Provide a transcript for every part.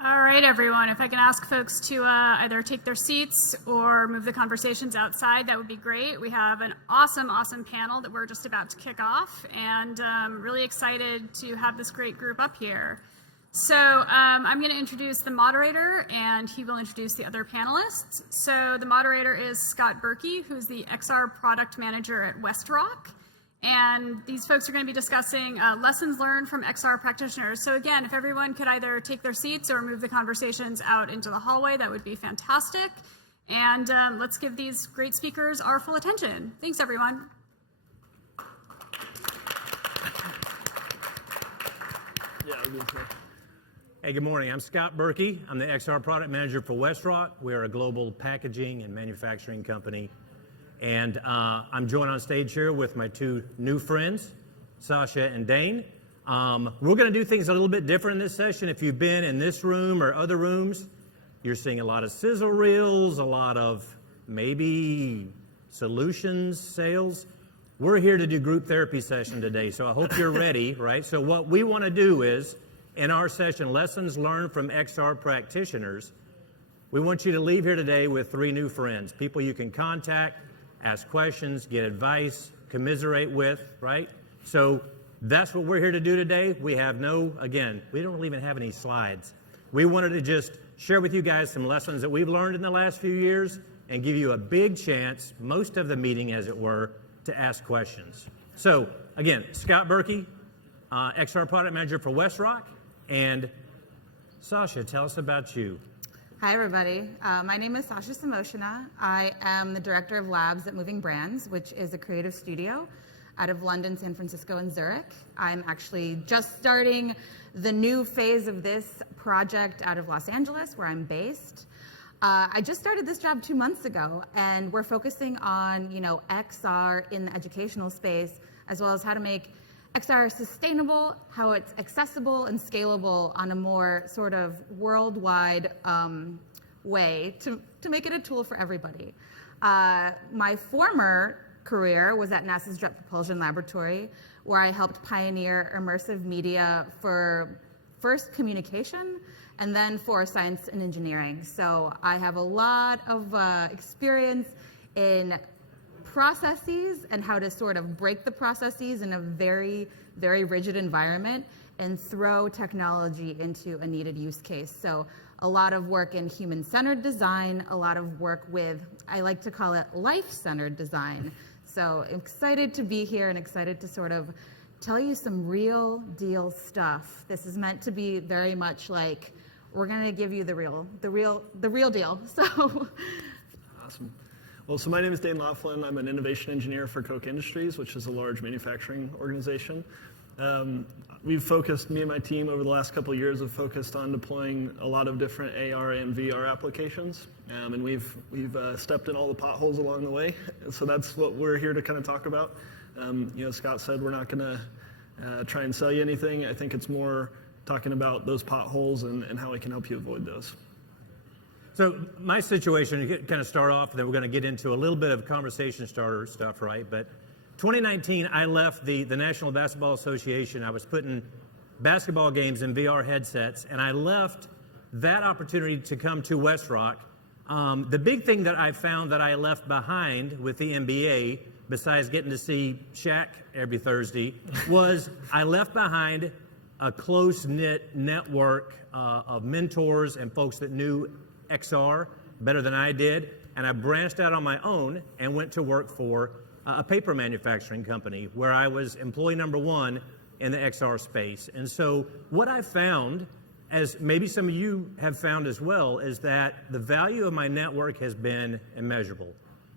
All right, everyone. If I can ask folks to either take their seats or move the conversations outside, that would be great. We have an awesome panel that we're just about to kick off, and really excited to have this great group up here. So I'm going to introduce the moderator, and he will introduce the other panelists. So the moderator is Scott Berkey, who's the XR product manager at WestRock. And these folks are going to be discussing lessons learned from XR practitioners. So again, if everyone could either take their seats or move the conversations out into the hallway, that would be fantastic. And let's give these great speakers our full attention. Thanks, everyone. Hey, good morning. I'm Scott Berkey. I'm the XR product manager for WestRock. We're a global packaging and manufacturing company. And I'm joined on stage here with my two new friends, Sasha and Dane. We're going to do things a little bit different in this session. If you've been in this room or other rooms, you're seeing a lot of sizzle reels, a lot of maybe solutions, sales. We're here to do group therapy session today, so I hope you're ready, right? So what we want to do is, in our session, Lessons Learned from XR Practitioners, we want you to leave here today with three new friends, people you can contact, ask questions, get advice, commiserate with, right? So that's what we're here to do today. We have again, we don't even have any slides. We wanted to just share with you guys some lessons that we've learned in the last few years and give you a big chance, most of the meeting as it were, to ask questions. So again, Scott Berkey, XR product manager for WestRock, and Sasha, tell us about you. Hi, everybody. My name is Sasha Somoshina. I am the director of labs at Moving Brands, which is a creative studio out of London, San Francisco, and Zurich. I'm actually just starting the new phase of this project out of Los Angeles, where I'm based. I just started this job 2 months ago, and we're focusing on, XR in the educational space, as well as how to make XR sustainable, how it's accessible and scalable on a more sort of worldwide way to make it a tool for everybody. My former career was at NASA's Jet Propulsion Laboratory, where I helped pioneer immersive media for first communication and then for science and engineering. So I have a lot of experience in processes and how to sort of break the processes in a very, very rigid environment and throw technology into a needed use case. So a lot of work in human-centered design, a lot of work with, I like to call it life-centered design. So excited to be here and excited to sort of tell you some real deal stuff. This is meant to be very much like, we're gonna give you the real deal, so. Awesome. Well, so my name is Dane Laflin. I'm an innovation engineer for Koch Industries, which is a large manufacturing organization. We've focused, me and my team over the last couple of years have focused on deploying a lot of different AR and VR applications. And we've stepped in all the potholes along the way. So that's what we're here to kind of talk about. Scott said we're not going to try and sell you anything. I think it's more talking about those potholes and how we can help you avoid those. So my situation, to kind of start off, and then we're going to get into a little bit of conversation starter stuff, right? But 2019, I left the National Basketball Association. I was putting basketball games in VR headsets, and I left that opportunity to come to WestRock. The big thing that I found that I left behind with the NBA, besides getting to see Shaq every Thursday, was I left behind a close-knit network of mentors and folks that knew XR better than I did, and I branched out on my own and went to work for a paper manufacturing company where I was employee number one in the XR space. And so what I found, as maybe some of you have found as well, is that the value of my network has been immeasurable.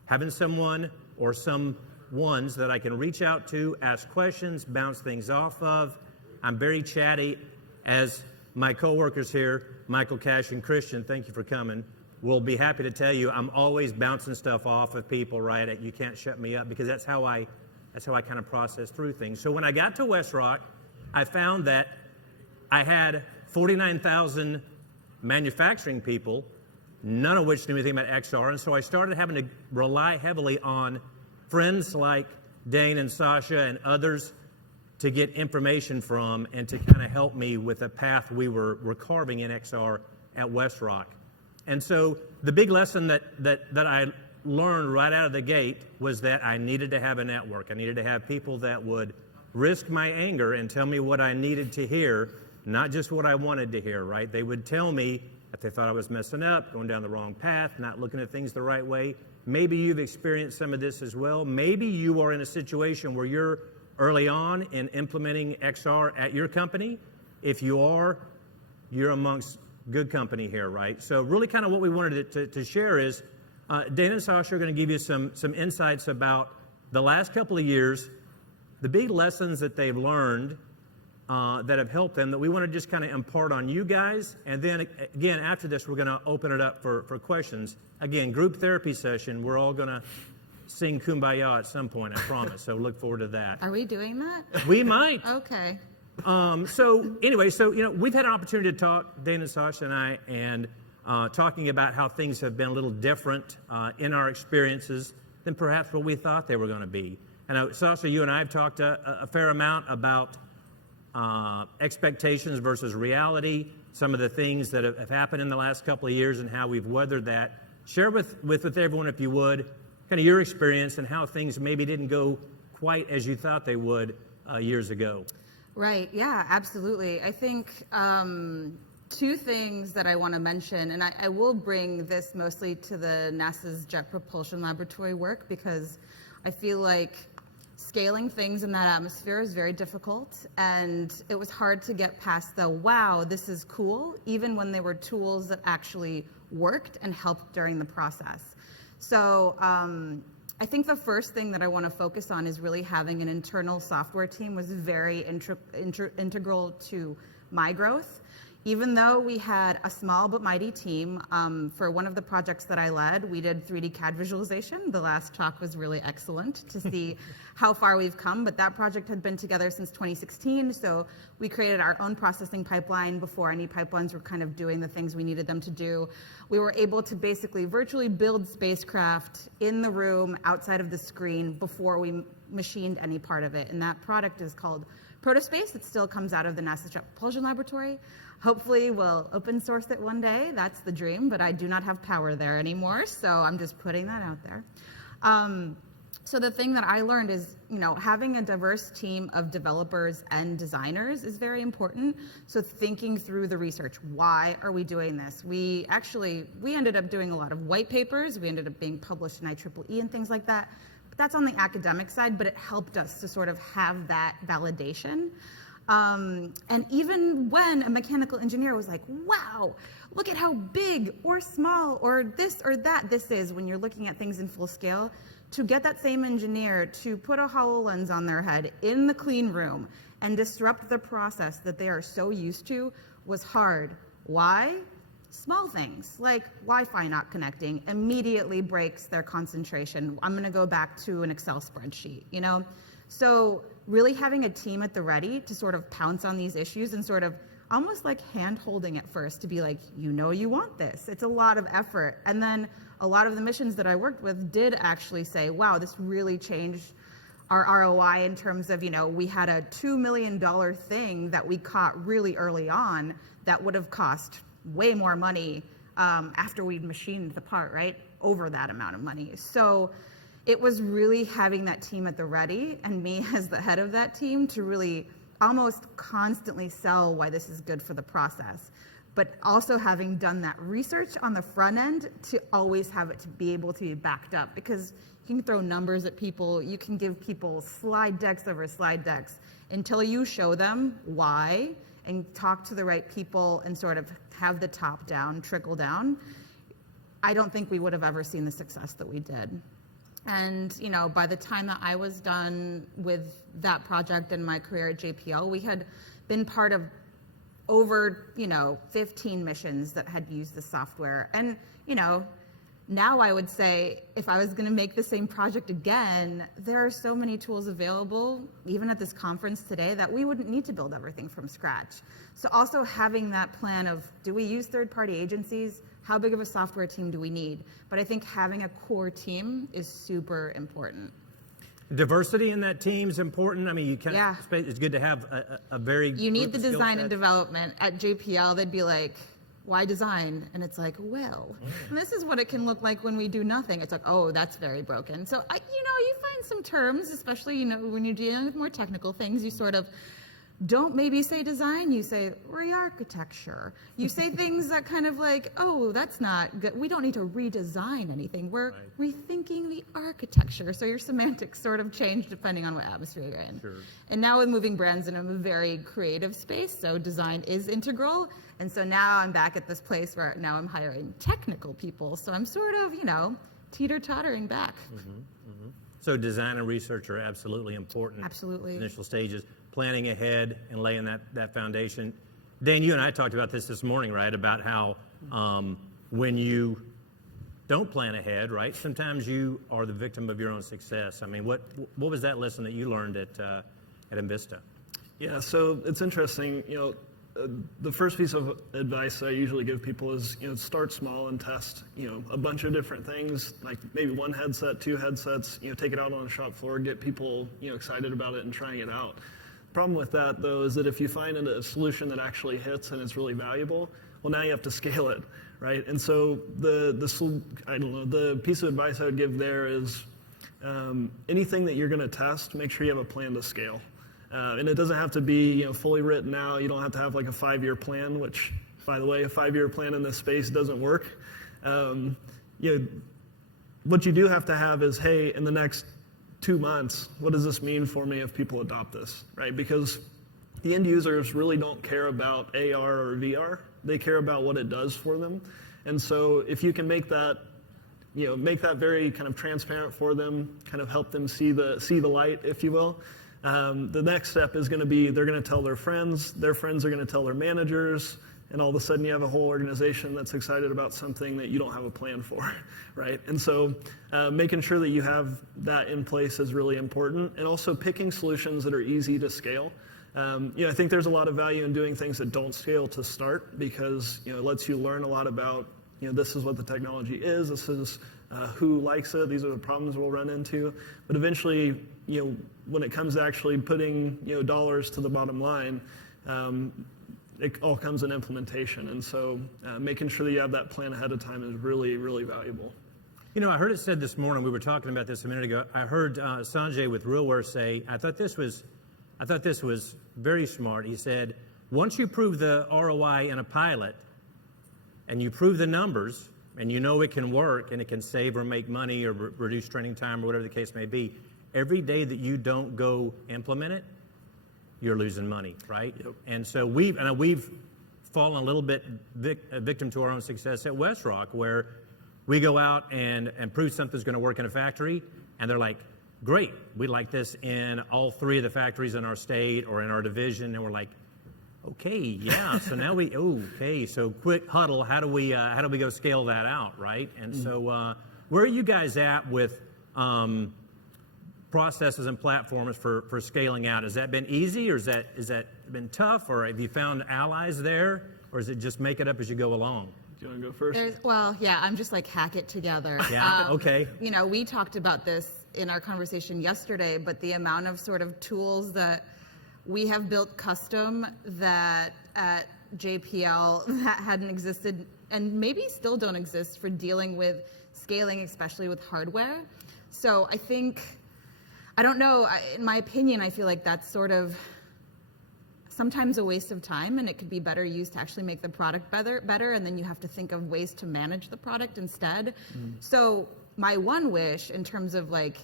Having someone or some ones that I can reach out to, ask questions, bounce things off of. I'm very chatty, as my coworkers here, Michael, Cash, and Christian, thank you for coming, will be happy to tell you I'm always bouncing stuff off of people, right? You can't shut me up, because that's how I kind of process through things. So when I got to WestRock, I found that I had 49,000 manufacturing people, none of which knew anything about XR, and so I started having to rely heavily on friends like Dane and Sasha and others to get information from and to kind of help me with the path we're carving in XR at WestRock. And so the big lesson that I learned right out of the gate was that I needed to have a network. I needed to have people that would risk my anger and tell me what I needed to hear, not just what I wanted to hear, right? They would tell me if they thought I was messing up, going down the wrong path, not looking at things the right way. Maybe you've experienced some of this as well. Maybe you are in a situation where you're early on in implementing XR at your company. If you are, you're amongst good company here, right? So really kind of what we wanted to share is Dane and Sasha are going to give you some insights about the last couple of years, the big lessons that they've learned that have helped them that we want to just kind of impart on you guys. And then again, after this, we're going to open it up for questions. Again, group therapy session. We're all going to sing Kumbaya at some point, I promise. So look forward to that. Are we doing that? We might. Okay. So anyway, we've had an opportunity to talk, Dane and Sasha and I, and talking about how things have been a little different in our experiences than perhaps what we thought they were going to be. And Sasha, you and I have talked a fair amount about expectations versus reality, some of the things that have happened in the last couple of years and how we've weathered that. Share with everyone, if you would, kind of your experience and how things maybe didn't go quite as you thought they would years ago. Right. Yeah, absolutely. I think two things that I want to mention, and I will bring this mostly to the NASA's Jet Propulsion Laboratory work, because I feel like scaling things in that atmosphere is very difficult, and it was hard to get past the, wow, this is cool, even when there were tools that actually worked and helped during the process. So I think the first thing that I want to focus on is really having an internal software team was very integral to my growth. Even though we had a small but mighty team, for one of the projects that I led, we did 3D Cad Visualization. The last talk was really excellent to see how far we've come, but that project had been together since 2016, so we created our own processing pipeline before any pipelines were kind of doing the things we needed them to do. We were able to basically virtually build spacecraft in the room outside of the screen before we machined any part of it, and that product is called Protospace. It still comes out of the NASA Jet Propulsion Laboratory. Hopefully we'll open source it one day. That's the dream, but I do not have power there anymore, so I'm just putting that out there. So the thing that I learned is, having a diverse team of developers and designers is very important. So thinking through the research, why are we doing this? We ended up doing a lot of white papers. We ended up being published in IEEE and things like that. But that's on the academic side, but it helped us to sort of have that validation. And even when a mechanical engineer was like, wow, look at how big or small or this or that this is when you're looking at things in full scale, to get that same engineer to put a HoloLens on their head in the clean room and disrupt the process that they are so used to was hard. Why? Small things like Wi-Fi not connecting immediately breaks their concentration. I'm going to go back to an Excel spreadsheet, So really having a team at the ready to sort of pounce on these issues and sort of almost like hand-holding at first to be like, you want this. It's a lot of effort. And then a lot of the missions that I worked with did actually say, wow, this really changed our ROI in terms of, we had a $2 million thing that we caught really early on that would have cost way more money after we'd machined the part, right? Over that amount of money. So it was really having that team at the ready and me as the head of that team to really almost constantly sell why this is good for the process, but also having done that research on the front end to always have it to be able to be backed up, because you can throw numbers at people, you can give people slide decks over slide decks until you show them why and talk to the right people and sort of have the top down, trickle down. I don't think we would have ever seen the success that we did. And, by the time that I was done with that project in my career at JPL, we had been part of over, 15 missions that had used the software. And, now I would say if I was going to make the same project again, there are so many tools available, even at this conference today, that we wouldn't need to build everything from scratch. So also having that plan of, do we use third-party agencies? How big of a software team do we need? But I think having a core team is super important. Diversity in that team is important. I mean, you kind Yeah. of, it's good to have a very You need group the of skill design and sets. development. At JPL, they'd be like, why design? And it's like, well, and this is what it can look like when we do nothing. It's like, oh, that's very broken. So, you find some terms, especially, when you're dealing with more technical things, you sort of don't maybe say design, you say re-architecture. You say things that kind of like, oh, that's not good. We don't need to redesign anything. We're rethinking the architecture. So your semantics sort of change depending on what atmosphere you're in. Sure. And now with moving brands in a very creative space, so design is integral. And so now I'm back at this place where now I'm hiring technical people. So I'm sort of, teeter-tottering back. So design and research are absolutely important. Absolutely. Initial stages, planning ahead and laying that foundation. Dan, you and I talked about this morning, right? About how when you don't plan ahead, right? Sometimes you are the victim of your own success. I mean, what was that lesson that you learned at Invista? Yeah, so it's interesting. The first piece of advice I usually give people is, start small and test, a bunch of different things, like maybe one headset, two headsets, take it out on the shop floor, get people, excited about it and trying it out. Problem with that, though, is that if you find a solution that actually hits and it's really valuable, well, now you have to scale it, right? And so the piece of advice I would give there is anything that you're going to test, make sure you have a plan to scale. And it doesn't have to be fully written out. You don't have to have like a 5-year plan, which, by the way, a 5-year plan in this space doesn't work. What you do have to have is, hey, in the next 2 months, what does this mean for me if people adopt this, right? Because the end users really don't care about AR or VR. They care about what it does for them. And so if you can make that very kind of transparent for them, kind of help them see the light, if you will. The next step is going to be they're going to tell their friends are going to tell their managers, and all of a sudden you have a whole organization that's excited about something that you don't have a plan for, right? And so making sure that you have that in place is really important, and also picking solutions that are easy to scale. I think there's a lot of value in doing things that don't scale to start because it lets you learn a lot about this is what the technology is, this is who likes it, these are the problems we'll run into. But eventually, when it comes to actually putting dollars to the bottom line, it all comes in implementation. And so making sure that you have that plan ahead of time is really, really valuable. I heard it said this morning, we were talking about this a minute ago, I heard Sanjay with RealWare say, I thought this was very smart. He said, once you prove the ROI in a pilot and you prove the numbers and it can work and it can save or make money or reduce training time or whatever the case may be, every day that you don't go implement it, you're losing money, right? Yep. And so we've fallen a little bit victim to our own success at WestRock, where we go out and prove something's going to work in a factory, and they're like, great, we like this in all 3 of the factories in our state or in our division, and we're like, okay, yeah. So now so quick huddle. How do we go scale that out, right? And so where are you guys at with processes and platforms for scaling out? Has that been easy, or is that been tough, or have you found allies there, or is it just make it up as you go along? Do you want to go first? I'm just like hack it together. Yeah. Okay. We talked about this in our conversation yesterday, but the amount of sort of tools that we have built custom that at JPL that hadn't existed and maybe still don't exist for dealing with scaling, especially with hardware. So I don't know, in my opinion, I feel like that's sort of sometimes a waste of time, and it could be better used to actually make the product better, and then you have to think of ways to manage the product instead. So my one wish in terms of like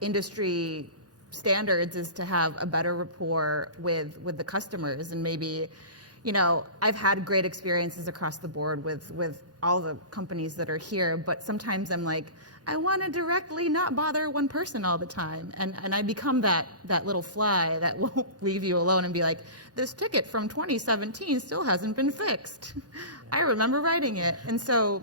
industry standards is to have a better rapport with the customers, and maybe I've had great experiences across the board with all the companies that are here, but sometimes I'm like, I want to directly not bother one person all the time, and I become that little fly that won't leave you alone and be like, this ticket from 2017 still hasn't been fixed. I remember writing it. And so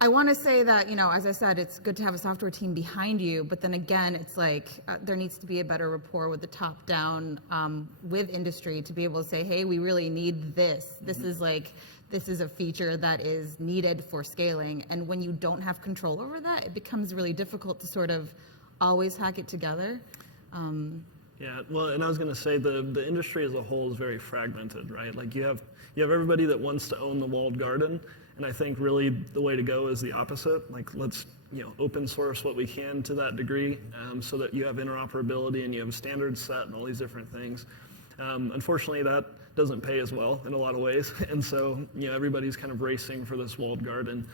I want to say that, as I said, it's good to have a software team behind you, but then again, it's like there needs to be a better rapport with the top down, with industry to be able to say, hey, we really need this. This is a feature that is needed for scaling. And when you don't have control over that, it becomes really difficult to sort of always hack it together. Yeah, well, and I was going to say the industry as a whole is very fragmented, right? Like you have everybody that wants to own the walled garden, and I think really the way to go is the opposite. Like let's open source what we can to that degree, so that you have interoperability and you have a standard set and all these different things. Unfortunately, that doesn't pay as well in a lot of ways, and so everybody's kind of racing for this walled garden.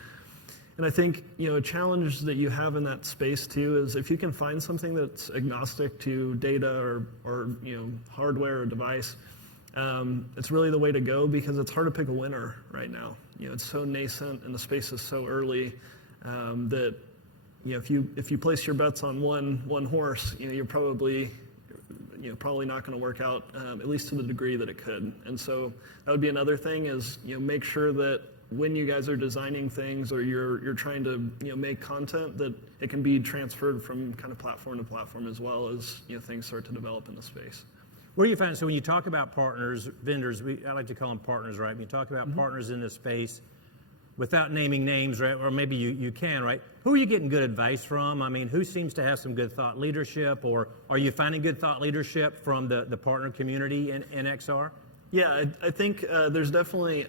And I think a challenge that you have in that space too is if you can find something that's agnostic to data or hardware or device, it's really the way to go because it's hard to pick a winner right now. It's so nascent and the space is so early that if you place your bets on one horse, you're probably not going to work out at least to the degree that it could. And so that would be another thing is make sure that when you guys are designing things or you're trying to make content that it can be transferred from kind of platform to platform as well as things start to develop in the space. Where do you find, so when you talk about partners, vendors, I like to call them partners, right? When you talk about partners in this space, without naming names, right? Or maybe you can, right? Who are you getting good advice from? I mean, who seems to have some good thought leadership, or are you finding good thought leadership from the partner community in XR? Yeah, I think there's definitely,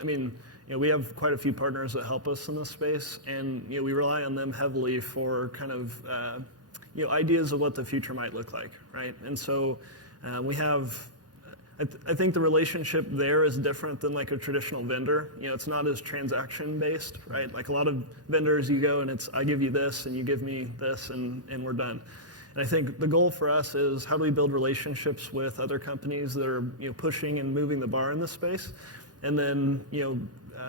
we have quite a few partners that help us in this space, and we rely on them heavily for kind of ideas of what the future might look like, right? And so we have, I think the relationship there is different than like a traditional vendor. It's not as transaction based, right? Like a lot of vendors, you go and it's I give you this and you give me this and we're done. And I think the goal for us is how do we build relationships with other companies that are pushing and moving the bar in this space, and then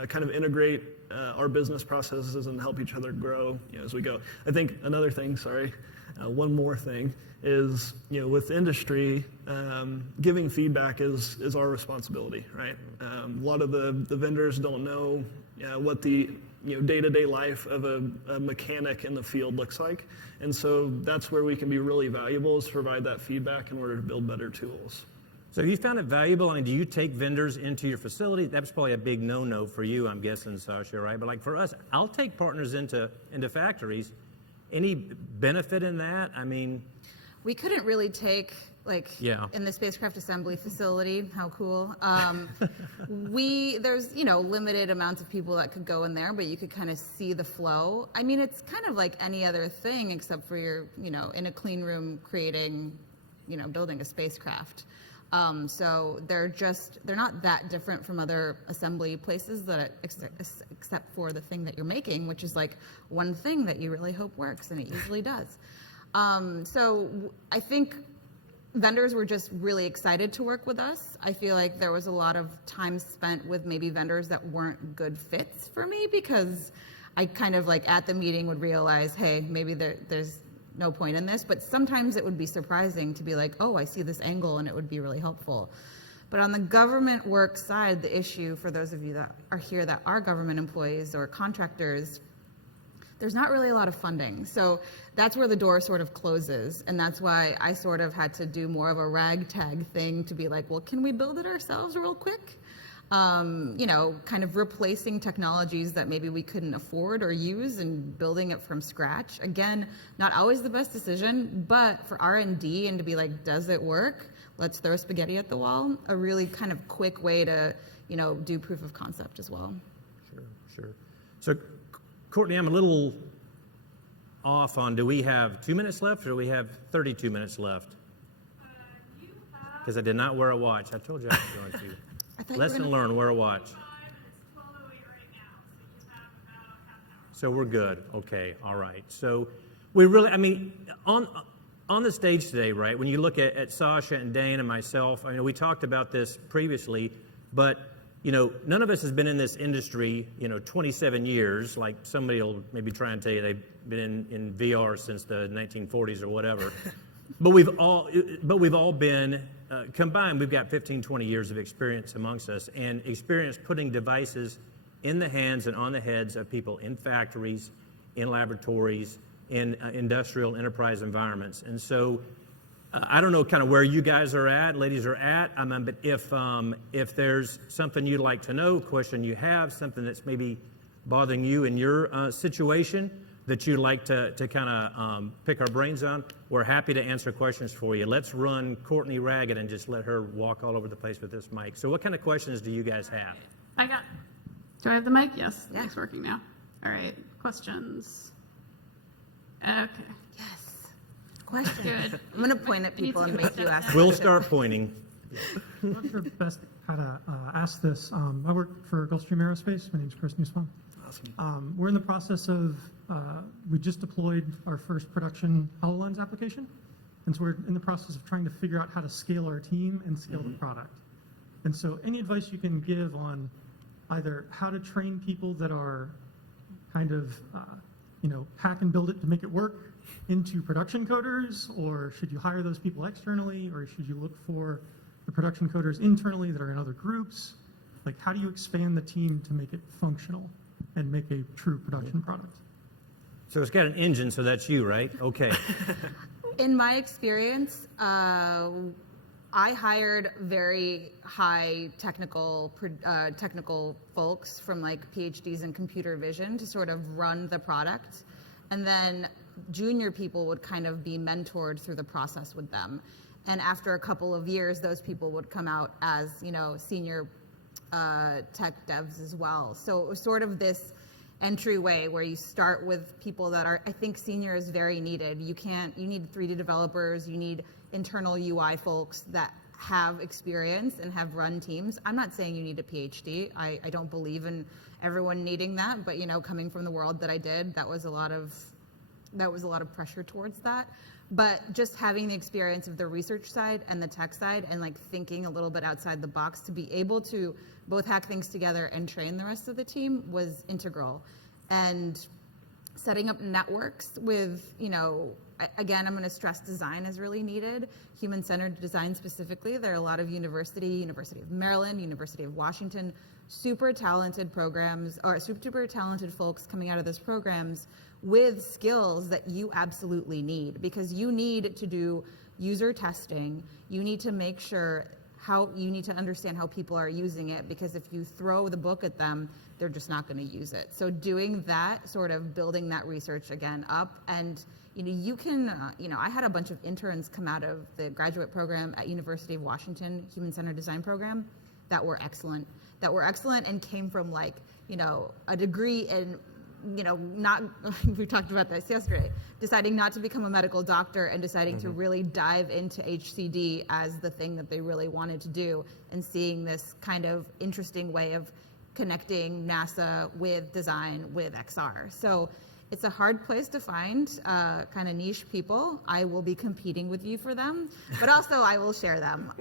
kind of integrate our business processes and help each other grow as we go. I think another thing, one more thing is with industry, giving feedback is our responsibility, right? A lot of the vendors don't know what the day-to-day life of a mechanic in the field looks like, and so that's where we can be really valuable is to provide that feedback in order to build better tools. So you found it valuable? I mean, do you take vendors into your facility? That's probably a big no-no for you, I'm guessing, Sasha, right? But like for us, I'll take partners into factories. Any benefit in that? I mean, we couldn't really take in the spacecraft assembly facility. How cool! There's limited amounts of people that could go in there, but you could kind of see the flow. I mean, it's kind of like any other thing except for you're in a clean room creating, building a spacecraft. So they're not that different from other assembly places except for the thing that you're making, which is like one thing that you really hope works, and it usually does. So I think vendors were just really excited to work with us. I feel like there was a lot of time spent with maybe vendors that weren't good fits for me because I kind of at the meeting would realize, hey, maybe there's no point in this, but sometimes it would be surprising to be like, oh, I see this angle and it would be really helpful. But on the government work side, the issue for those of you that are here that are government employees or contractors, there's not really a lot of funding. So that's where the door sort of closes. And that's why I sort of had to do more of a ragtag thing to be like, well, can we build it ourselves real quick? Kind of replacing technologies that maybe we couldn't afford or use and building it from scratch. Again, not always the best decision, but for R&D and to be like, does it work? Let's throw spaghetti at the wall. A really kind of quick way to, do proof of concept as well. Sure. So, Courtney, I'm a little off on, do we have 2 minutes left or do we have 32 minutes left? Because I did not wear a watch. I told you I was going to. Lesson learned, wear a watch. So we're good. Okay, all right. So we really, on the stage today, right, when you look at Sasha and Dane and myself, we talked about this previously, but none of us has been in this industry, 27 years. Like somebody will maybe try and tell you they've been in VR since the 1940s or whatever. But we've all been combined. We've got 15, 20 years of experience amongst us, and experience putting devices in the hands and on the heads of people in factories, in laboratories, in industrial enterprise environments. And so I don't know kind of where you guys are at, ladies are at, but if there's something you'd like to know, question you have, something that's maybe bothering you in your situation, that you'd like to kind of pick our brains on, we're happy to answer questions for you. Let's run Courtney ragged and just let her walk all over the place with this mic. So what kind of questions do you guys have? Do I have the mic? Yes, Yeah. it's working now. All right, questions. Okay. Yes. Question. Good. I'm going to point at people and make you ask. We'll questions. start pointing. I'm not sure best how to ask this. I work for Gulfstream Aerospace. My name's Chris Nussbaum. Awesome. We're in the process of, we just deployed our first production HoloLens application. And so we're in the process of trying to figure out how to scale our team and scale the product. And so any advice you can give on either how to train people that are kind of, hack and build it to make it work into production coders, or should you hire those people externally, or should you look for the production coders internally that are in other groups? Like, how do you expand the team to make it functional and make a true production product? So it's got an engine, so that's you, right? Okay. In my experience, I hired very high technical folks from like PhDs in computer vision to sort of run the product, and then junior people would kind of be mentored through the process with them. And after a couple of years, those people would come out as senior tech devs as well. So it was sort of this entryway where you start with people that are, I think senior is very needed. You need 3D developers, you need internal UI folks that have experience and have run teams. I'm not saying you need a PhD. I don't believe in everyone needing that, but coming from the world that I did, that was a lot of pressure towards that. But just having the experience of the research side and the tech side and like thinking a little bit outside the box to be able to both hack things together and train the rest of the team was integral. And setting up networks with, again, I'm going to stress design is really needed. Human-centered design specifically. There are a lot of University of Maryland, University of Washington, super talented programs or super talented folks coming out of those programs with skills that you absolutely need, because you need to do user testing. You need to make sure you need to understand how people are using it, because if you throw the book at them, they're just not going to use it. So doing that, sort of building that research again up, and you can, I had a bunch of interns come out of the graduate program at University of Washington, Human-Centered Design program, that were excellent and came from like, a degree in, not, we talked about this yesterday, deciding not to become a medical doctor and deciding to really dive into HCD as the thing that they really wanted to do, and seeing this kind of interesting way of connecting NASA with design with XR. So it's a hard place to find kind of niche people. I will be competing with you for them, but also I will share them.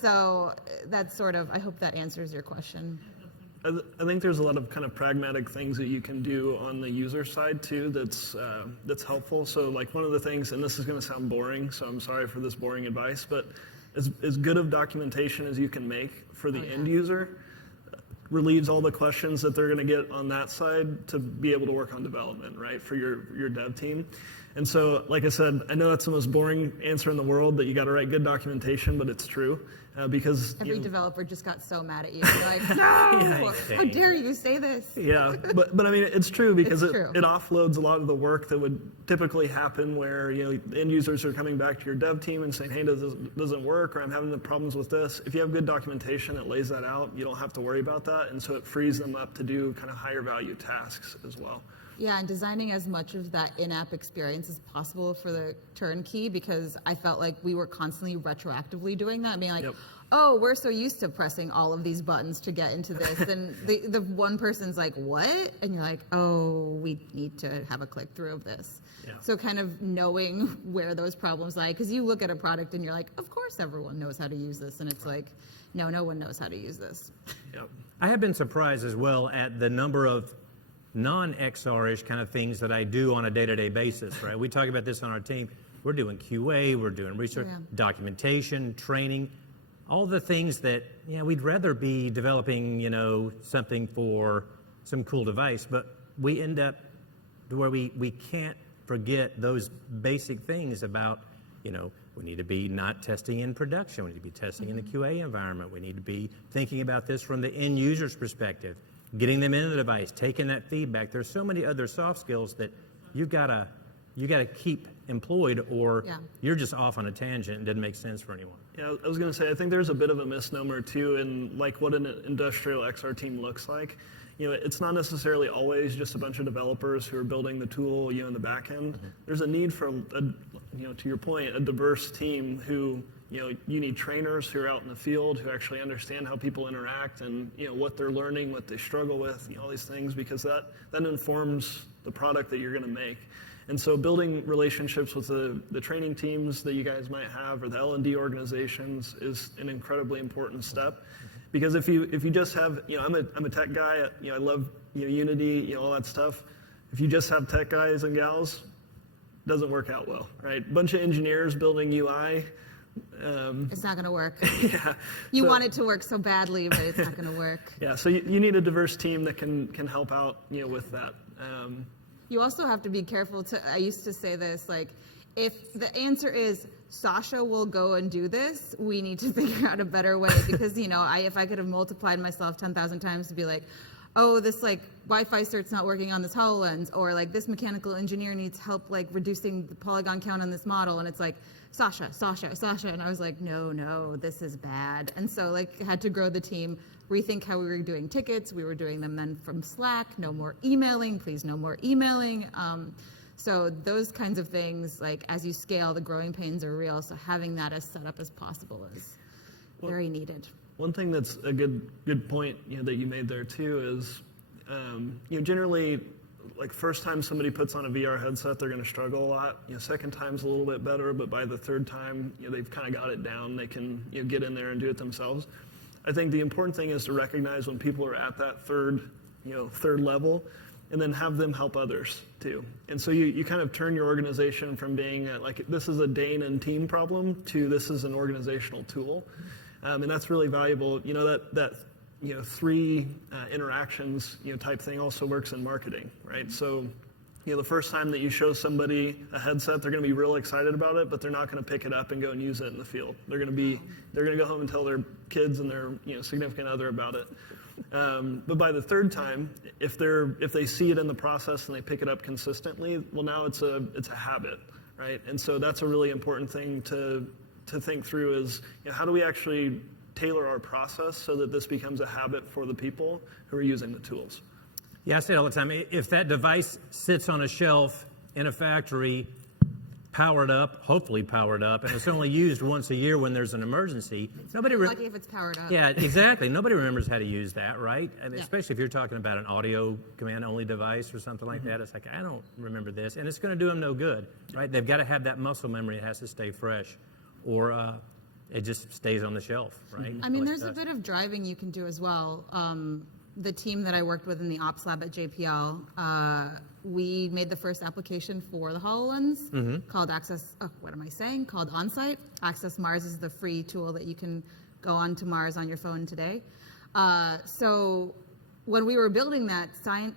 So that's sort of, I hope that answers your question. I think there's a lot of kind of pragmatic things that you can do on the user side too that's helpful. So like one of the things, and this is going to sound boring, so I'm sorry for this boring advice, but as good of documentation as you can make for the end user relieves all the questions that they're going to get on that side to be able to work on development, right, for your dev team. And so, like I said, I know that's the most boring answer in the world, that you got to write good documentation, but it's true. Because every developer just got so mad at you. Like, no, how dare you say this? Yeah, but I mean, it's true, because It's true. it offloads a lot of the work that would typically happen where end users are coming back to your dev team and saying, hey, this doesn't work, or I'm having the problems with this. If you have good documentation that lays that out, you don't have to worry about that, and so it frees them up to do kind of higher value tasks as well. Yeah, and designing as much of that in-app experience as possible for the turnkey, because I felt like we were constantly retroactively doing that, being like, oh, we're so used to pressing all of these buttons to get into this. And the one person's like, what? And you're like, oh, we need to have a click-through of this. Yeah. So kind of knowing where those problems lie, because you look at a product and you're like, of course everyone knows how to use this. And it's like, no one knows how to use this. Yep. I have been surprised as well at the number of non-XR-ish kind of things that I do on a day-to-day basis, right? We talk about this on our team. We're doing QA, we're doing research, documentation, training, all the things that, we'd rather be developing, something for some cool device, but we end up to where we can't forget those basic things about, we need to be not testing in production, we need to be testing in a QA environment, we need to be thinking about this from the end user's perspective, getting them into the device, taking that feedback. There's so many other soft skills that you gotta keep employed, or Yeah. you're just off on a tangent and doesn't make sense for anyone. Yeah, I was going to say, I think there's a bit of a misnomer too in like what an industrial XR team looks like. It's not necessarily always just a bunch of developers who are building the tool, in the back end. There's a need for, to your point, a diverse team who, you need trainers who are out in the field who actually understand how people interact and, what they're learning, what they struggle with, all these things, because that informs the product that you're going to make. And so building relationships with the training teams that you guys might have or the L&D organizations is an incredibly important step. Because if you just have, I'm a tech guy, I love Unity, all that stuff. If you just have tech guys and gals, it doesn't work out well, right? A bunch of engineers building UI. It's not going to work. Yeah. You want it to work so badly, but it's not going to work. Yeah, so you need a diverse team that can help out, with that. You also have to be careful I used to say this, like, if the answer is Sasha will go and do this, we need to figure out a better way, because, if I could have multiplied myself 10,000 times to be like, oh, this like Wi-Fi cert's not working on this HoloLens, or like this mechanical engineer needs help like reducing the polygon count on this model, and it's like, Sasha, and I was like, no, this is bad. And so like had to grow the team, rethink how we were doing tickets. We were doing them then from Slack, no more emailing, please no more emailing. So those kinds of things, like as you scale, the growing pains are real. So having that as set up as possible is very needed. One thing that's a good point that you made there too is, generally, like first time somebody puts on a VR headset, they're going to struggle a lot. Second time's a little bit better, but by the third time, they've kind of got it down. They can get in there and do it themselves. I think the important thing is to recognize when people are at that third level, and then have them help others too. And so you kind of turn your organization from being like this is a Dane and team problem to this is an organizational tool, and that's really valuable. That three interactions type thing also works in marketing, right? So the first time that you show somebody a headset, they're going to be real excited about it, but they're not going to pick it up and go and use it in the field. They're going to go home and tell their kids and their significant other about it. But by the third time, if they see it in the process and they pick it up consistently, well, now it's a habit, right? And so that's a really important thing to think through is how do we actually tailor our process so that this becomes a habit for the people who are using the tools. Yeah, I say it all the time. If that device sits on a shelf in a factory, hopefully powered up, and it's only used once a year when there's an emergency, Lucky if it's powered up. Yeah, exactly. Nobody remembers how to use that, right? I mean, especially if you're talking about an audio command-only device or something like that. It's like, I don't remember this, and it's going to do them no good, right? They've got to have that muscle memory. It has to stay fresh, or it just stays on the shelf, right? I mean, there's a bit of driving you can do as well. The team that I worked with in the ops lab at JPL, we made the first application for the HoloLens called called Onsite. Access Mars is the free tool that you can go on to Mars on your phone today. So when we were building that,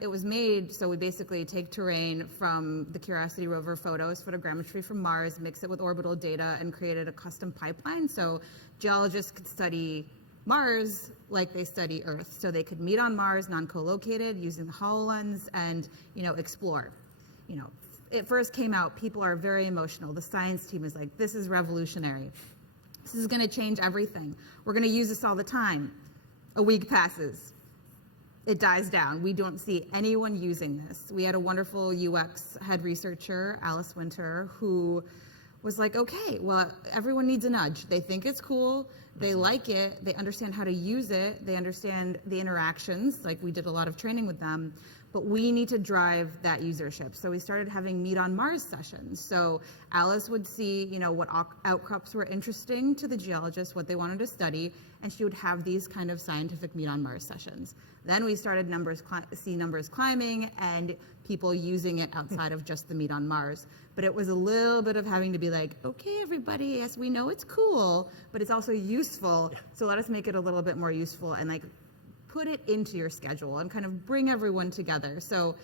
it was made so we basically take terrain from the Curiosity rover photos, photogrammetry from Mars, mix it with orbital data, and created a custom pipeline so geologists could study Mars like they study Earth. So they could meet on Mars, non-co-located, using the HoloLens, and explore. It first came out, people are very emotional. The science team is like, this is revolutionary. This is going to change everything. We're going to use this all the time. A week passes. It dies down. We don't see anyone using this. We had a wonderful UX head researcher, Alice Winter, who was like, okay, well, everyone needs a nudge. They think it's cool. They like it. They understand how to use it. They understand the interactions. Like, we did a lot of training with them. But we need to drive that usership. So we started having Meet on Mars sessions. So Alice would see, what outcrops were interesting to the geologists, what they wanted to study, and she would have these kind of scientific Meet on Mars sessions. Then we started see numbers climbing and people using it outside of just the Meet on Mars. But it was a little bit of having to be like, okay, everybody, yes, we know it's cool, but it's also useful. Yeah. So let us make it a little bit more useful and put it into your schedule and kind of bring everyone together. So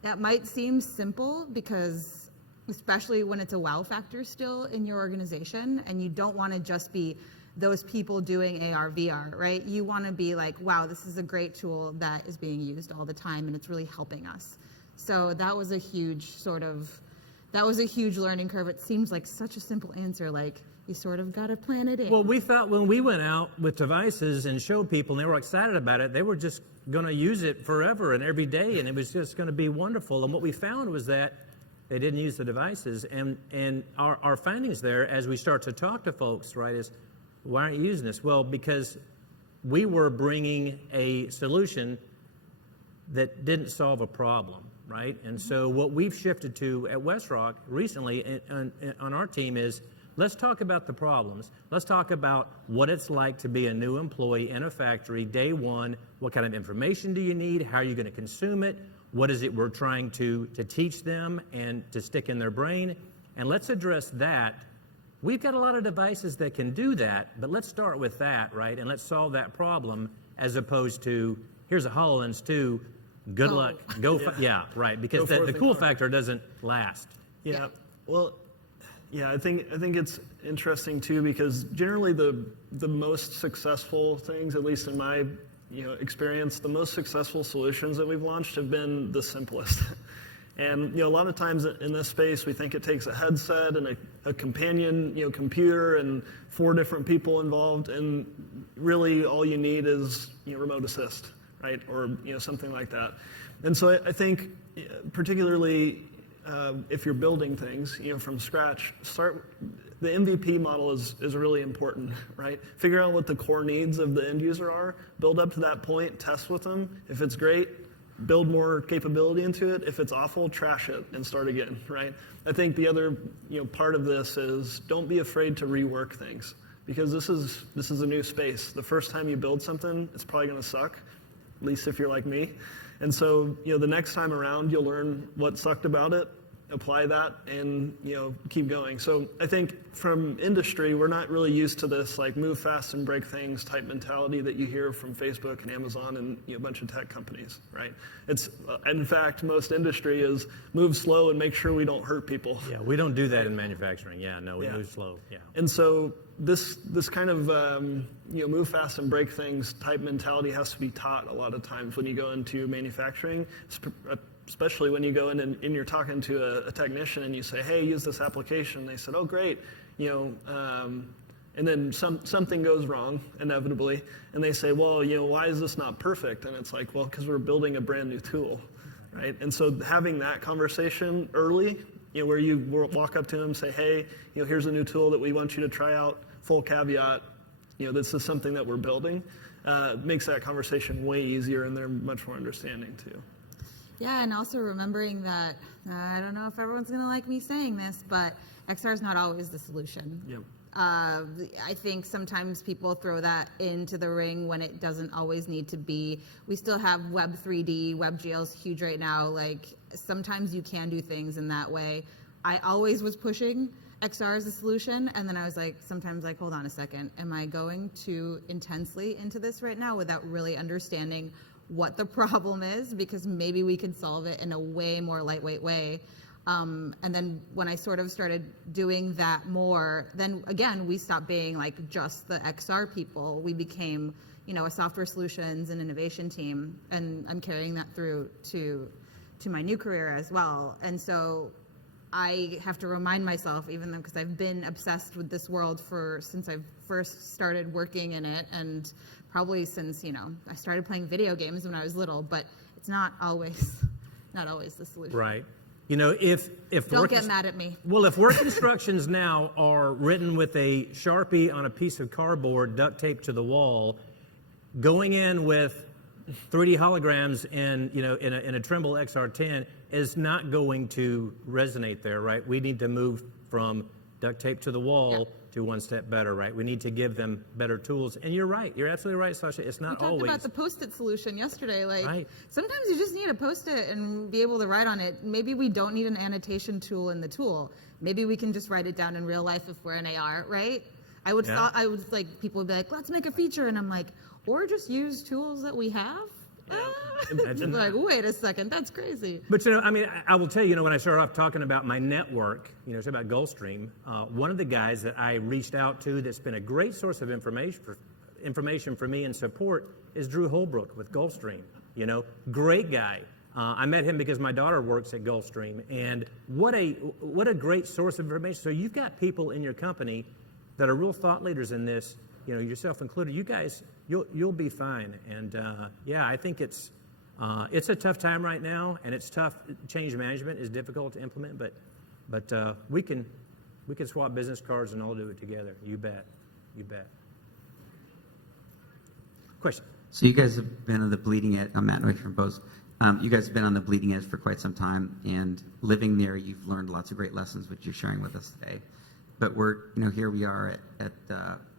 that might seem simple because, especially when it's a wow factor still in your organization, and you don't want to just be those people doing AR, VR, right? You want to be like, wow, this is a great tool that is being used all the time and it's really helping us. So that was a huge learning curve. It seems like such a simple answer, like you sort of got to plan it in. Well, we thought when we went out with devices and showed people, and they were excited about it, they were just going to use it forever and every day, and it was just going to be wonderful. And what we found was that they didn't use the devices. And our findings there, as we start to talk to folks, right, is why aren't you using this? Well, because we were bringing a solution that didn't solve a problem, right? And so what we've shifted to at WestRock recently on our team is, let's talk about the problems. Let's talk about what it's like to be a new employee in a factory day one. What kind of information do you need? How are you going to consume it? What is it we're trying to teach them and to stick in their brain? And let's address that. We've got a lot of devices that can do that, but let's start with that, right? And let's solve that problem as opposed to, here's a HoloLens 2, good luck, go, yeah, right, because the cool factor doesn't last. Yeah, well, yeah, I think it's interesting too, because generally the most successful things, at least in my experience, the most successful solutions that we've launched have been the simplest. And a lot of times in this space, we think it takes a headset and a companion computer and 4 different people involved, and really all you need is remote assist, right, or something like that. And so I think particularly if you're building things from scratch, the MVP model is really important, right? Figure out what the core needs of the end user are, build up to that point, test with them. If it's great, build more capability into it. If it's awful, trash it and start again, right? I think the other part of this is, don't be afraid to rework things, because this is a new space. The first time you build something, it's probably going to suck, at least if you're like me. And so the next time around, you'll learn what sucked about it, apply that, and keep going. So I think from industry, we're not really used to this like move fast and break things type mentality that you hear from Facebook and Amazon and a bunch of tech companies, right? It's in fact, most industry is move slow and make sure we don't hurt people. Yeah, we don't do that in manufacturing. Yeah, no, we move slow. Yeah. And so this kind of move fast and break things type mentality has to be taught a lot of times when you go into manufacturing, especially when you go in and you're talking to a technician and you say, hey, use this application. They said, oh, great. And then something goes wrong, inevitably. And they say, well, why is this not perfect? And it's like, well, because we're building a brand new tool, right? And so having that conversation early, where you walk up to them, say, hey, here's a new tool that we want you to try out, full caveat, this is something that we're building, makes that conversation way easier, and they're much more understanding too. Yeah, and also remembering that, I don't know if everyone's going to like me saying this, but XR is not always the solution. Yep. I think sometimes people throw that into the ring when it doesn't always need to be. We still have Web 3D, WebGL's huge right now. Like, sometimes you can do things in that way. I always was pushing XR as a solution, and then I was like, sometimes like, hold on a second, am I going too intensely into this right now without really understanding what the problem is? Because maybe we could solve it in a way more lightweight way. And then when I sort of started doing that more, then again, we stopped being like just the XR people. We became, a software solutions and innovation team, and I'm carrying that through to my new career as well. And so I have to remind myself, even though, because I've been obsessed with this world since I first started working in it, and probably since, I started playing video games when I was little, but it's not always the solution. Right. If don't get mad at me. Well, if work instructions now are written with a Sharpie on a piece of cardboard, duct taped to the wall, going in with 3D holograms in a Trimble XR10 is not going to resonate there, right? We need to move from duct tape to the wall to one step better, right? We need to give them better tools. And you're right. You're absolutely right, Sasha. It's not always. We talked about the Post-it solution yesterday. Like, right. Sometimes you just need a Post-it and be able to write on it. Maybe we don't need an annotation tool in the tool. Maybe we can just write it down in real life if we're an AR, right? I would like, people would be like, let's make a feature. And I'm like, or just use tools that we have? Like, wait a second, that's crazy. But I will tell you, when I started off talking about my network, it's about Gulfstream. One of the guys that I reached out to that's been a great source of information for me and support is Drew Holbrook with Gulfstream. Great guy. I met him because my daughter works at Gulfstream, and what a great source of information. So you've got people in your company that are real thought leaders in this, yourself included. You guys, you'll be fine. And yeah, I think it's a tough time right now, and it's tough. Change management is difficult to implement, but we can swap business cards and all do it together. You bet. You bet. Question. So you guys have been on the bleeding edge. I'm Matt Noy from Post. You guys have been on the bleeding edge for quite some time, and living there, you've learned lots of great lessons, which you're sharing with us today. But here we are at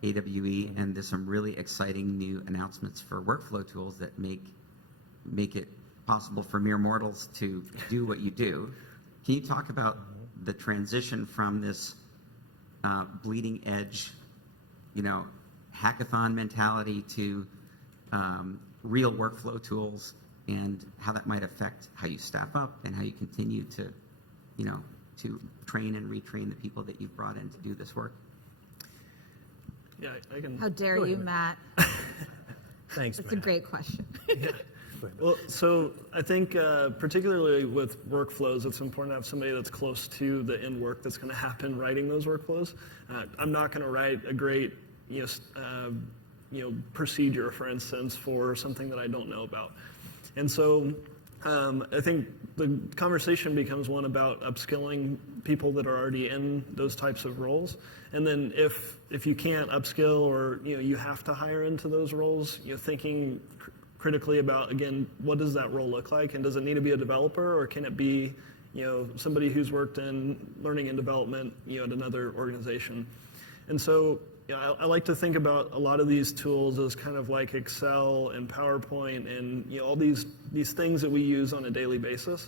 AWE, and there's some really exciting new announcements for workflow tools that make it possible for mere mortals to do what you do. Can you talk about the transition from this bleeding edge, hackathon mentality to real workflow tools, and how that might affect how you staff up and how you continue to, to train and retrain the people that you've brought in to do this work? Yeah, I can. How dare you, Matt? Thanks, That's a great question. Yeah. Well, so I think particularly with workflows, it's important to have somebody that's close to the end work that's going to happen writing those workflows. I'm not going to write a great procedure, for instance, for something that I don't know about. And so I think the conversation becomes one about upskilling people that are already in those types of roles. And then if you can't upskill, or you have to hire into those roles, thinking critically about, again, what does that role look like, and does it need to be a developer, or can it be somebody who's worked in learning and development at another organization. And so I like to think about a lot of these tools as kind of like Excel and PowerPoint and all these things that we use on a daily basis.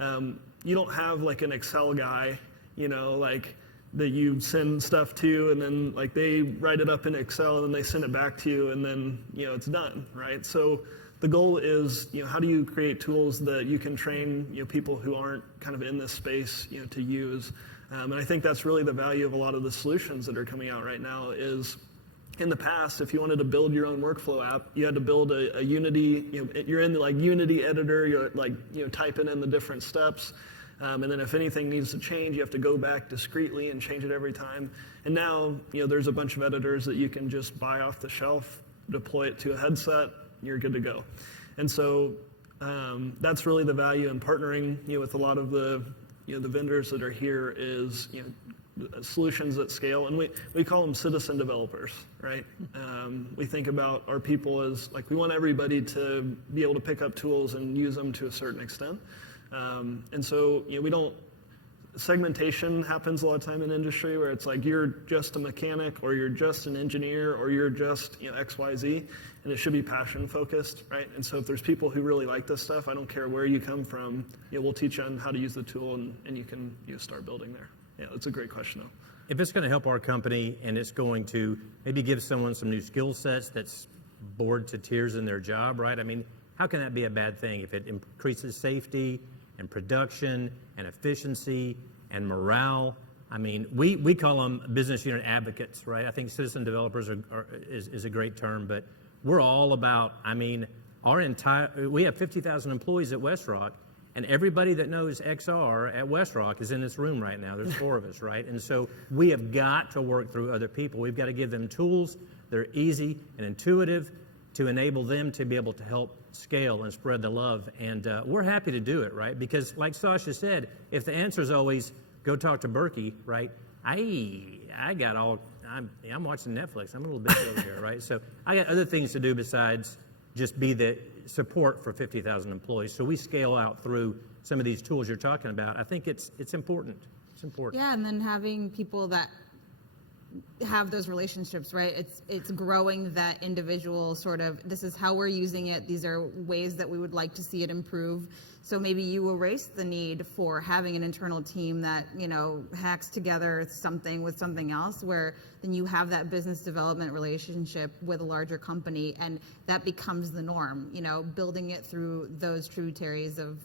You don't have like an Excel guy, like that you send stuff to, and then like they write it up in Excel and then they send it back to you, and then it's done, right? So the goal is how do you create tools that you can train people who aren't kind of in this space to use. And I think that's really the value of a lot of the solutions that are coming out right now is, in the past, if you wanted to build your own workflow app, you had to build a Unity, you're in the like Unity editor, you're like, typing in the different steps. And then if anything needs to change, you have to go back discreetly and change it every time. And now, there's a bunch of editors that you can just buy off the shelf, deploy it to a headset, you're good to go. And so that's really the value in partnering with a lot of the the vendors that are here is solutions that scale, and we call them citizen developers, right? We think about our people as like we want everybody to be able to pick up tools and use them to a certain extent, and so we don't. Segmentation happens a lot of time in industry where it's like you're just a mechanic, or you're just an engineer, or you're just XYZ, and it should be passion focused, right? And so if there's people who really like this stuff, I don't care where you come from, we'll teach you on how to use the tool, and you can start building there. Yeah, that's a great question though. If it's going to help our company and it's going to maybe give someone some new skill sets that's bored to tears in their job, right? I mean, how can that be a bad thing if it increases safety and production and efficiency and morale? I mean, we call them business unit advocates, right? I think citizen developers is a great term, but we're all about, I mean, we have 50,000 employees at WestRock, and everybody that knows XR at WestRock is in this room right now. There's 4 of us, right? And so we have got to work through other people. We've got to give them tools that are easy and intuitive to enable them to be able to help scale and spread the love. And we're happy to do it, right? Because like Sasha said, if the answer is always go talk to Berkey, right? I'm watching Netflix. I'm a little busy over here, right? So I got other things to do besides just be the support for 50,000 employees. So we scale out through some of these tools you're talking about. I think it's important. It's important. Yeah, and then having people that have those relationships, right? It's growing that individual sort of, this is how we're using it. These are ways that we would like to see it improve. So maybe you erase the need for having an internal team that, hacks together something with something else, where then you have that business development relationship with a larger company, and that becomes the norm, building it through those tributaries of,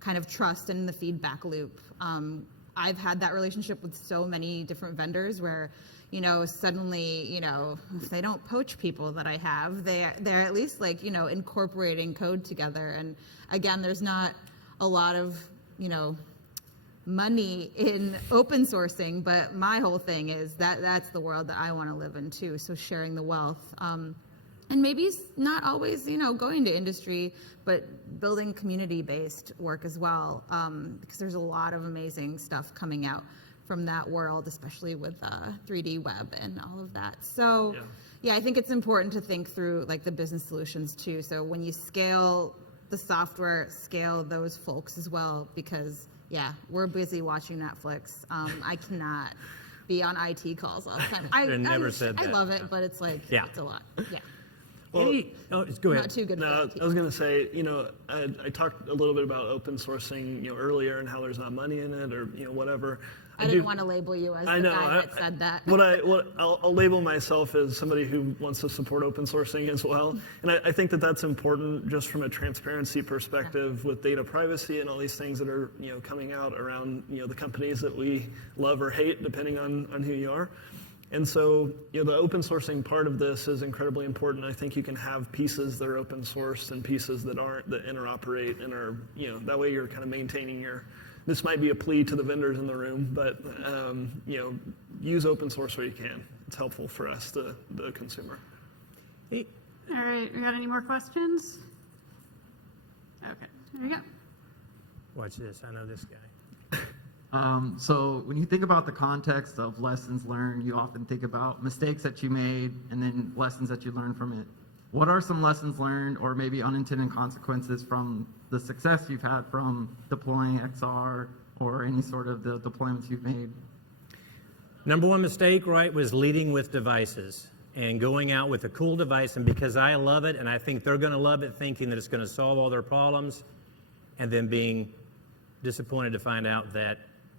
kind of trust and the feedback loop. I've had that relationship with so many different vendors where, suddenly, if they don't poach people that I have, they're at least like, incorporating code together. And again, there's not a lot of, money in open sourcing, but my whole thing is that's the world that I want to live in too. So sharing the wealth. And maybe not always, going to industry, but building community-based work as well, because there's a lot of amazing stuff coming out from that world, especially with 3D web and all of that. So, yeah, I think it's important to think through like the business solutions too. So when you scale the software, scale those folks as well, because we're busy watching Netflix. I cannot be on IT calls all the time. I never said that. I love it, but it's like it's a lot. Yeah. Well, go ahead. Not too good. No, for I was going to say, I talked a little bit about open sourcing, earlier, and how there's not money in it, or whatever. I didn't want to label you as the guy that said that. I'll label myself as somebody who wants to support open sourcing as well, and I think that that's important just from a transparency perspective with data privacy and all these things that are coming out around the companies that we love or hate depending on who you are. And so, the open sourcing part of this is incredibly important. I think you can have pieces that are open sourced and pieces that aren't, that interoperate and are, that way you're kind of maintaining your, this might be a plea to the vendors in the room, but, use open source where you can. It's helpful for us, the consumer. All right, we got any more questions? Okay, there you go. Watch this. I know this guy. So when you think about the context of lessons learned, you often think about mistakes that you made and then lessons that you learned from it. What are some lessons learned or maybe unintended consequences from the success you've had from deploying XR or any sort of the deployments you've made? Number one mistake, right, was leading with devices and going out with a cool device. And because I love it and I think they're going to love it, thinking that it's going to solve all their problems, and then being disappointed to find out that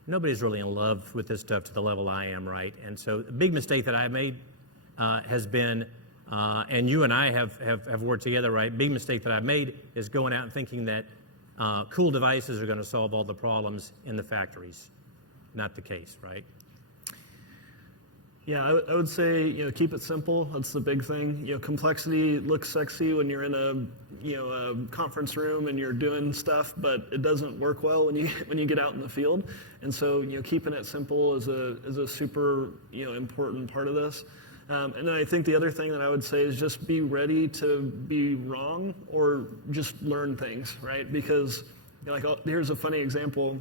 nobody's really in love with this stuff to the level I am, right? And so a big mistake that I made has been, and you and I have worked together, right? Big mistake that I've made is going out and thinking that cool devices are going to solve all the problems in the factories. Not the case, right? Yeah, I would say, keep it simple. That's the big thing. Complexity looks sexy when you're in a conference room and you're doing stuff, but it doesn't work well when you get out in the field. And so, keeping it simple is a super, important part of this. And then I think the other thing that I would say is just be ready to be wrong or just learn things, right? Because, here's a funny example.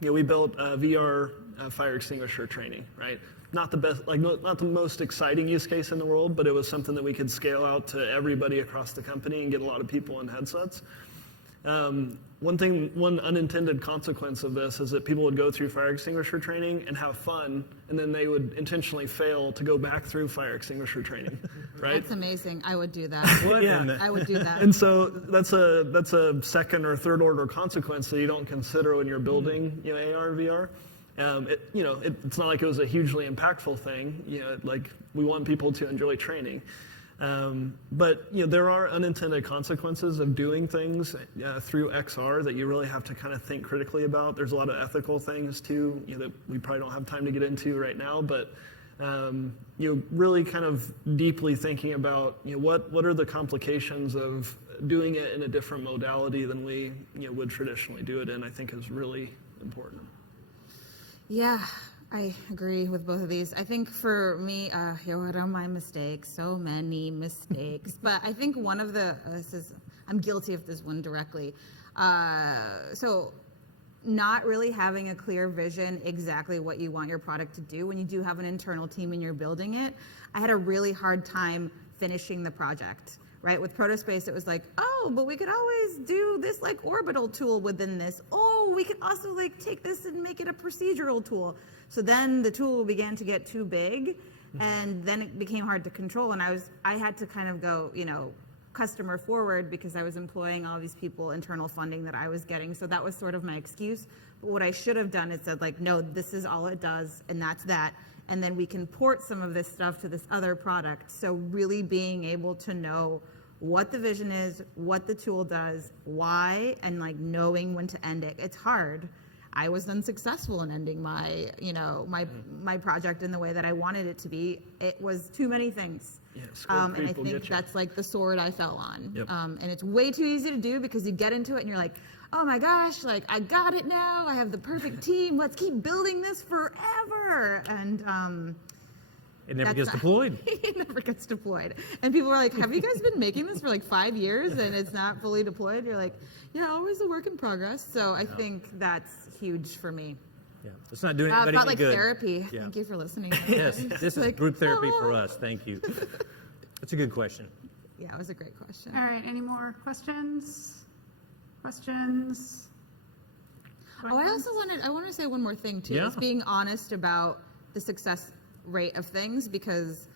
We built VR fire extinguisher training, right? Not the best, not the most exciting use case in the world, but it was something that we could scale out to everybody across the company and get a lot of people in headsets. One unintended consequence of this is that people would go through fire extinguisher training and have fun, and then they would intentionally fail to go back through fire extinguisher training, right? That's amazing. I would do that. I would do that. And so that's a second or third order consequence that you don't consider when you're building AR and VR. It's not like it was a hugely impactful thing. We want people to enjoy training. But there are unintended consequences of doing things through XR that you really have to kind of think critically about. There's a lot of ethical things too that we probably don't have time to get into right now. But really kind of deeply thinking about what are the complications of doing it in a different modality than we would traditionally do it in, I think is really important. Yeah, I agree with both of these. I think for me, what are my mistakes? So many mistakes. But I think one of I'm guilty of this one directly. So not really having a clear vision exactly what you want your product to do when you do have an internal team and you're building it. I had a really hard time finishing the project. Right, with Protospace, it was like, oh, but we could always do this like orbital tool within this. Oh, we could also like take this and make it a procedural tool. So then the tool began to get too big, and then it became hard to control. And I had to kind of go, customer forward because I was employing all these people, internal funding that I was getting. So that was sort of my excuse. But what I should have done is said like, no, this is all it does, and that's that. And then we can port some of this stuff to this other product. So really being able to know what the vision is, what the tool does, why, and like knowing when to end it. It's hard. I was unsuccessful in ending my, my project in the way that I wanted it to be. It was too many things. Yeah, And I think that's like the sword I fell on. Yep. And it's way too easy to do because you get into it and you're like, oh my gosh, like I got it now. I have the perfect team. Let's keep building this forever. And It never gets deployed. it never gets deployed. And people are like, have you guys been making this for like 5 years and it's not fully deployed? You're like, yeah, always a work in progress. So I think that's huge for me. Yeah, it's not doing anybody Felt any like good. therapy. Yeah. Thank you for listening. Yes, this is Like, group therapy for oh. us. Thank you. That's a good question. Yeah, it was a great question. All right, any more questions? Questions? Oh, I want to say one more thing too. Yeah. Is being honest about the success rate of things, because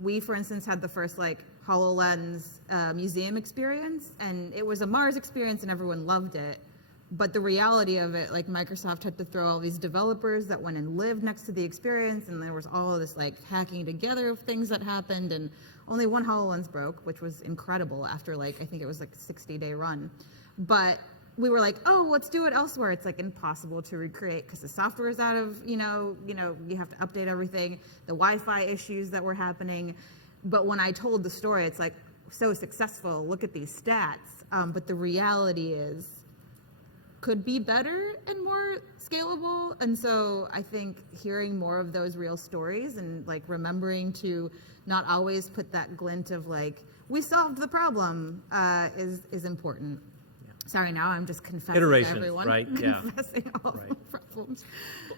we, for instance, had the first like HoloLens museum experience, and it was a Mars experience, and everyone loved it. But the reality of it, like Microsoft had to throw all these developers that went and lived next to the experience, and there was all of this like hacking together of things that happened, and only one HoloLens broke, which was incredible after like, I think it was like a 60-day run. But we were like, oh, let's do it elsewhere. It's like impossible to recreate because the software is out of, you have to update everything, the Wi-Fi issues that were happening. But when I told the story, it's like so successful, look at these stats. But the reality is, could be better and more scalable. And so I think hearing more of those real stories and like remembering to not always put that glint of like, we solved the problem is important. Yeah. Sorry, now I'm just confessing Iterations, to everyone. right? Yeah. Confessing all Right. the problems.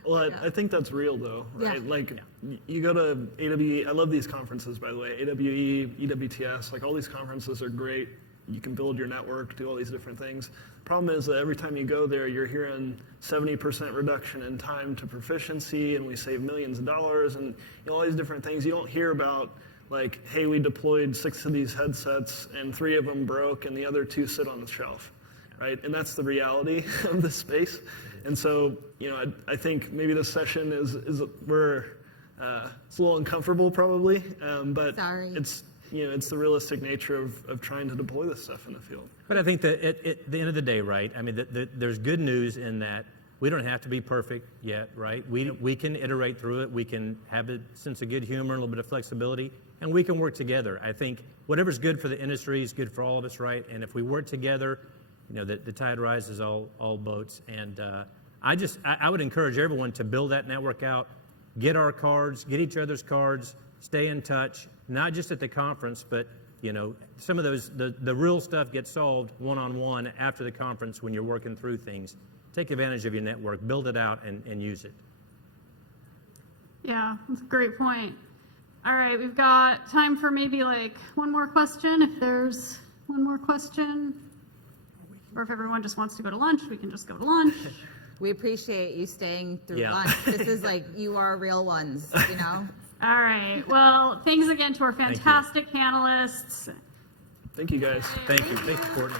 Well, Yeah. I think that's real though, right? Yeah. Like you go to AWE, I love these conferences by the way, AWE, EWTS, like all these conferences are great. You can build your network, do all these different things. Problem is that every time you go there, you're hearing 70% reduction in time to proficiency, and we save millions of dollars, and all these different things. You don't hear about like, hey, we deployed 6 of these headsets, and 3 of them broke, and the other 2 sit on the shelf, right? And that's the reality of this space. And so, I think maybe this session is it's a little uncomfortable probably, but Sorry. it's the realistic nature of trying to deploy this stuff in the field. But I think that at the end of the day, right, I mean, there's good news in that we don't have to be perfect yet, right? We can iterate through it. We can have a sense of good humor, a little bit of flexibility, and we can work together. I think whatever's good for the industry is good for all of us, right? And if we work together, the tide rises all boats. And I would encourage everyone to build that network out, get our cards, get each other's cards, stay in touch, not just at the conference, but some of those, the real stuff gets solved one-on-one after the conference when you're working through things. Take advantage of your network, build it out, and use it. Yeah, that's a great point. All right, we've got time for maybe like one more question. If there's one more question, or if everyone just wants to go to lunch, we can just go to lunch. We appreciate you staying through Yeah. lunch. This is like, you are real ones, All right. Well, thanks again to our fantastic panelists. Thank you guys. Thank you. Thank you, Courtney.